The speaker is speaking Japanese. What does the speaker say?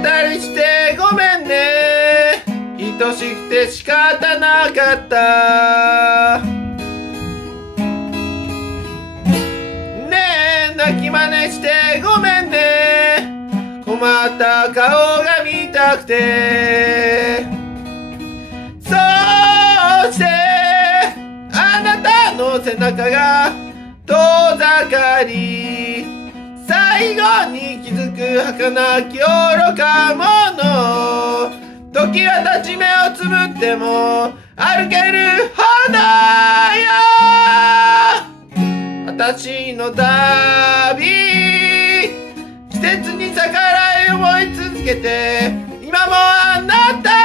ったりしてごめんね。愛しくて仕方なかった。ねえ泣き真似してごめんね。困った顔が見たくて。そしてあなたの背中が遠ざかり、最後に気づく儚き愚か者。時は立ち目をつぶっても歩けるほどよ。私の旅、季節に逆らい思い続けて、今もあなた